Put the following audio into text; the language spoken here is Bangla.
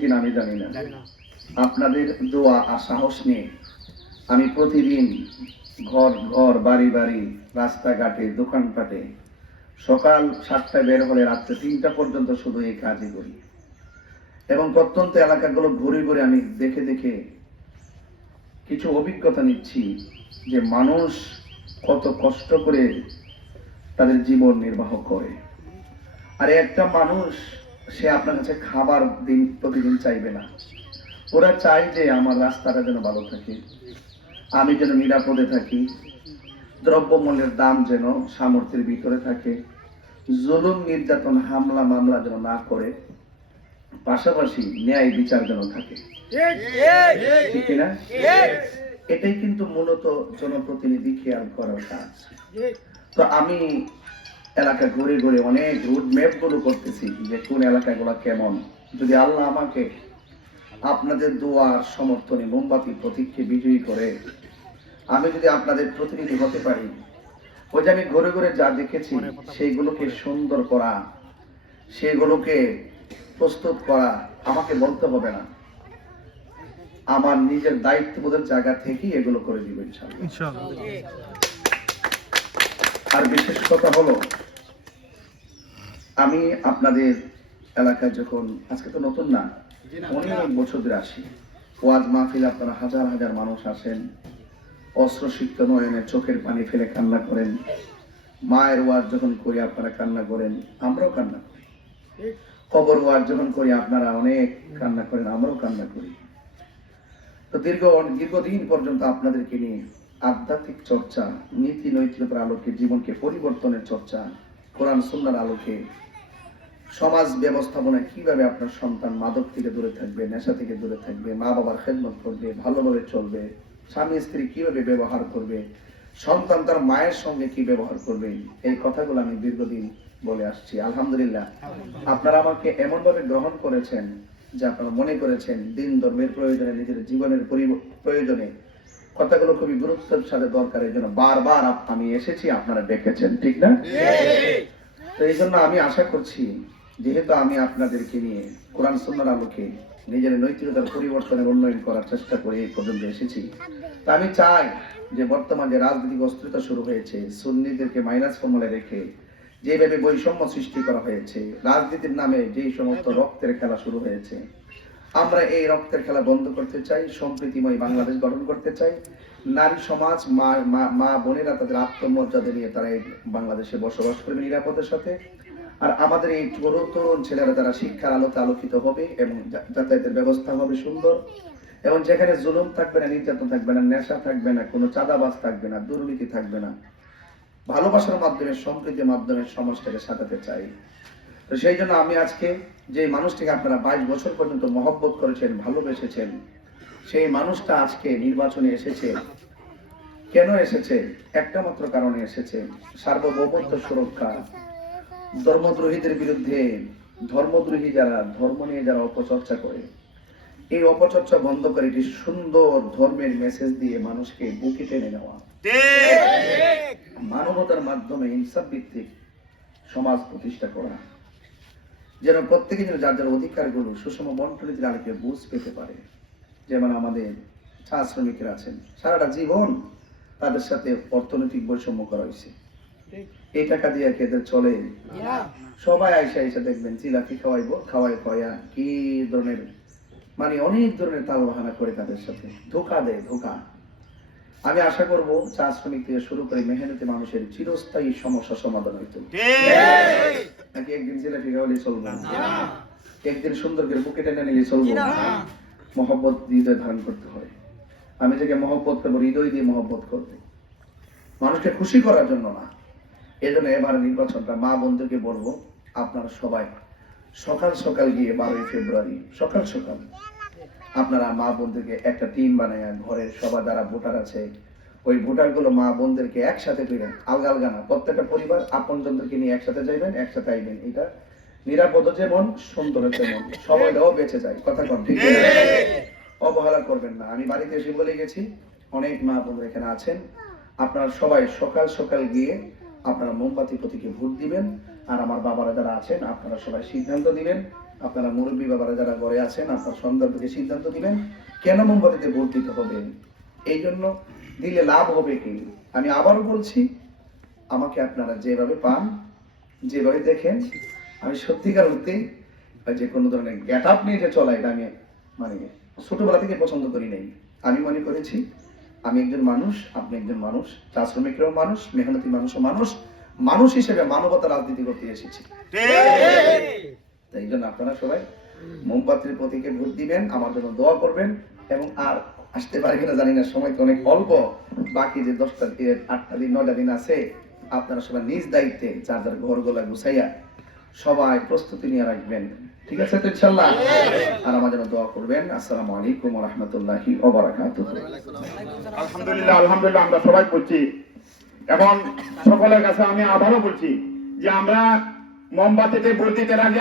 কিনা আমি জানি না। আপনাদের দোয়া আর সাহস নিয়ে আমি প্রতিদিন ঘর ঘর বাড়ি বাড়ি রাস্তাঘাটে দোকানপাটে সকাল 7টায় বের হলে রাত্রে 3টা পর্যন্ত শুধু এই কাজই করি এবং প্রত্যন্ত এলাকাগুলো ঘুরে ঘুরে আমি দেখে দেখে কিছু অভিজ্ঞতা নিচ্ছি যে মানুষ কত কষ্ট করে তাদের জীবন নির্বাহ করে। আর একটা মানুষ সে আপনার কাছে খাবার দিন প্রতিদিন চাইবে না, ওরা চায় যে আমার রাস্তাটা যেন ভালো থাকে, আমি যেন নিরাপদে থাকি, দ্রব্যমূল্যের দাম যেন সামর্থ্যের ভিতরে থাকে, জুলুম নির্যাতন হামলা মামলা যেন না করে, পাশাপাশি ন্যায় বিচার যেন থাকে। ঠিক না? এটাই কিন্তু মূলত জনপ্রতিনিধি খেয়াল করার কাজ। তো আমি এলাকা ঘুরে ঘুরে অনেক রুট ম্যাপ গুলো করতেছি যে কোন এলাকাগুলো কেমন। যদি আল্লাহ আমাকে আপনাদের দোয়ার সমর্থনে মোমবাতি প্রতীককে বিজয়ী করে আমি যদি আপনাদের প্রতিনিধি হতে পারি, ওই যে আমি ঘুরে ঘুরে যা দেখেছি সেইগুলোকে সুন্দর করা, সেগুলোকে প্রস্তুত করা আমাকে বলতে হবে না, আমার নিজের দায়িত্ববোধের জায়গা থেকেই এগুলো করে দিব ইনশাআল্লাহ। আর বিশেষ কথা হলো, আমি আপনাদের এলাকায় যখন আজকে তো নতুন না, অনেক বছর ধরে আসি, ওয়াজ মাহফিল আপনারা হাজার হাজার মানুষ আসেন, অস্ত্রসিক্ত নয়নে চোখের পানি ফেলে কান্না করেন, মায়ের ওয়াজ যখন করি আপনারা কান্না করেন, আমরাও কান্না করি, কবর ওয়াজ যখন করি আপনারা অনেক কান্না করেন, আমরাও কান্না করি। তো দীর্ঘদিন পর্যন্ত আপনাদেরকে নিয়ে আধ্যাত্মিক চর্চা, নীতি নৈতিকতার আলোকে জীবনকে পরিবর্তনের চর্চা, কোরআন সুন্নাহর আলোকে সমাজ ব্যবস্থাপনায় কিভাবে আপনার সন্তান মাদক থেকে দূরে থাকবে, নেশা থেকে দূরে থাকবে, মা বাবার খেদমত করবে, ভালোভাবে চলবে, স্বামী স্ত্রী কিভাবে ব্যবহার করবে, সন্তান তার মায়ের সঙ্গে কি ব্যবহার করবে, এই কথাগুলো আমি দীর্ঘদিন বলে আসছি। আলহামদুলিল্লাহ আপনারা আমাকে এমন ভাবে গ্রহণ করেছেন যে আপনারা মনে করেছেন দিন ধর্মের প্রয়োজনে, নিজের জীবনের প্রয়োজনে কথাগুলো খুবই গুরুত্বের সাথে দরকার, এই জন্য বারবার আমি এসেছি, আপনারা ডেকেছেন, ঠিক না? তো এই জন্য আমি আশা করছি, যেহেতু আমি আপনাদেরকে নিয়ে কোরআন সুন্নাহর আলোকে নিজের নৈতিকতার পরিবর্তনের উন্নয়ন করার চেষ্টা করে এই পর্যন্ত এসেছি, তা আমি চাই যে বর্তমান যে রাজনৈতিক অস্থিরতা শুরু হয়েছে, সুন্নিদেরকে মাইনাস ফর্মুলায় রেখে যেভাবে বৈষম্য সৃষ্টি করা হয়েছে, রাজনীতির নামে যেই সমস্ত রক্তের খেলা শুরু হয়েছে, আমরা এই রক্তের খেলা বন্ধ করতে চাই, সম্প্রীতিময় বাংলাদেশ গঠন করতে চাই। নারী সমাজ, মা বোনেরা তাদের আত্মমর্যাদা নিয়ে তারা এই বাংলাদেশে বসবাস করবে নিরাপদের সাথে। আর আমাদের এই তরুণ ছেলেরা তারা শিক্ষার আলোতে আলোকিত হবে এবং যাতায়াতের ব্যবস্থা হবে সুন্দর, এবং যেখানে জুলুম থাকবে না, নির্যাতন থাকবে না, নেশা থাকবে না, কোনো চাঁদাবাজ থাকবে না, দুর্নীতি থাকবে না, ভালোবাসার মাধ্যমে, সম্প্রীতির মাধ্যমে সমাজটাকে সাজাতে চাই। তো সেই জন্য আমি আজকে যে মানুষটিকে আপনারা 22 বছর পর্যন্ত মহব্বত করেছেন, ভালোবেসেছেন, সেই মানুষটা আজকে নির্বাচনে এসেছে। কেন এসেছে? একটা মাত্র কারণে এসেছে, সার্বভৌমত্ব সুরক্ষা, ধর্মদ্রোহীদের বিরুদ্ধে, ধর্মদ্রোহী যারা, ধর্ম নিয়ে যারা অপচর্চা করে, এই অপচর্চা বন্ধ করে একটি সুন্দর ধর্মের মেসেজ দিয়ে মানুষকে বুকে টেনে নেওয়া, মানবতার মাধ্যমে ইনসাফ ভিত্তিক সমাজ প্রতিষ্ঠা করা, যেন প্রত্যেকে যেন যার যার অধিকারগুলো সুষম বন্টনের আলোকে বুঝ পেতে পারে। যেমন আমাদের চা শ্রমিকরা আছেন, সারাটা জীবন তাদের সাথে অর্থনৈতিক বৈষম্য করা হয়েছে, এই টাকা দিয়ে এদের চলে, সবাই আইসা আইসা দেখবেন জিলাপি খাওয়াইয়া কি ধরনের, মানে অনেক ধরনের তাল বাহানা করে তাদের সাথে ধোকা দেয়, ধোকা। আমি আশা করব চা শ্রমিক থেকে শুরু করে মেহনতি মানুষের চিরস্থায়ী সমস্যা সমাধান হইতো, নাকি একদিন জিলাপি খাওয়ালে চলবো না, একদিন সুন্দর করে বুকে টেনে নিলে চলবো না। মহব্বত হৃদয় ধারণ করতে হয়। আমি থেকে মহব্বত করবো, হৃদয় দিয়ে মহব্বত করবো, মানুষকে খুশি করার জন্য না। এই জন্য এবার নির্বাচনটা মা বন্ধুকে বলবো, আপনারা সবাই সকাল সকাল গিয়ে 12ই ফেব্রুয়ারি সকাল সকাল আপনারা মা বোনদেরকে একটা টিম বানায়, ঘরের সবার যারা ভোটার আছে ওই ভোটারগুলো মা বোনদেরকে একসাথে পেলেন, আলগা আলগা না, প্রত্যেকটা পরিবার আপনজনদেরকে নিয়ে একসাথে যাইবেন, একসাথে আইবেন। এটা নিরাপদ যেমন, সুন্দর তেমন, সবাইটাও বেঁচে যায়। কথা কম, ঠিক আছে? অবহেলা করবেন না। আমি বাড়িতে এসে বলে গেছি, অনেক মা বোনরা এখানে আছেন, আপনারা সবাই সকাল সকাল গিয়ে আপনারা মোমবাতি প্রতীকে ভোট দিবেন। আর আমার বাবারা যারা আছেন আপনারা সবাই সিদ্ধান্ত দিবেন আপনারা মুরব্বী বাবারা যারা ঘরে আছেন, আপনার সন্তানকে সিদ্ধান্ত দিবেন কেন মোমবাতিতে ভোট দিতে হবে, এই জন্য দিলে লাভ হবে কি। আমি আবারও বলছি, আমাকে আপনারা যেভাবে পান, যেভাবে দেখেন, আমি সত্যিকার অর্থে যে কোনো ধরনের গেট আপ নিয়ে যে চলা, এটা আমি মানে ছোটবেলা থেকে পছন্দ করি নাই। আমি মনে করেছি আমি একজন মানুষ, আপনি একজন মানুষ, চা শ্রমিকরাও মানুষ, মেহনতি মানুষও মানুষ, মানুষ হিসেবে মানবতা রাজনীতি করতে এসেছি। তাই জন্য আপনারা সবাই মোমবাতির প্রতীকে ভোট দিবেন, আমার জন্য দোয়া করবেন। এবং আর আসতে পারে কিনা জানি না, সময় তো অনেক অল্প, বাকি যে 10টা দিন 8টা দিন 9টা দিন আছে, আপনারা সবাই নিজ দায়িত্বে যার যার ঘরগুলা গুছাইয়া সবাই প্রস্তুতি নিয়ে রাখবেন, ঠিক আছে তো ইনশাআল্লাহ? আর আমার জন্য দোয়া করবেন। আসসালামু আলাইকুম ওয়া রাহমাতুল্লাহি ওয়া বারাকাতুহু। আলহামদুলিল্লাহ, আলহামদুলিল্লাহ, আমরা সবাই করছি। এখন সকলের কাছে আমি আবারও বলছি যে আমরা মোমবাতিতে ভোট দিতে রাজি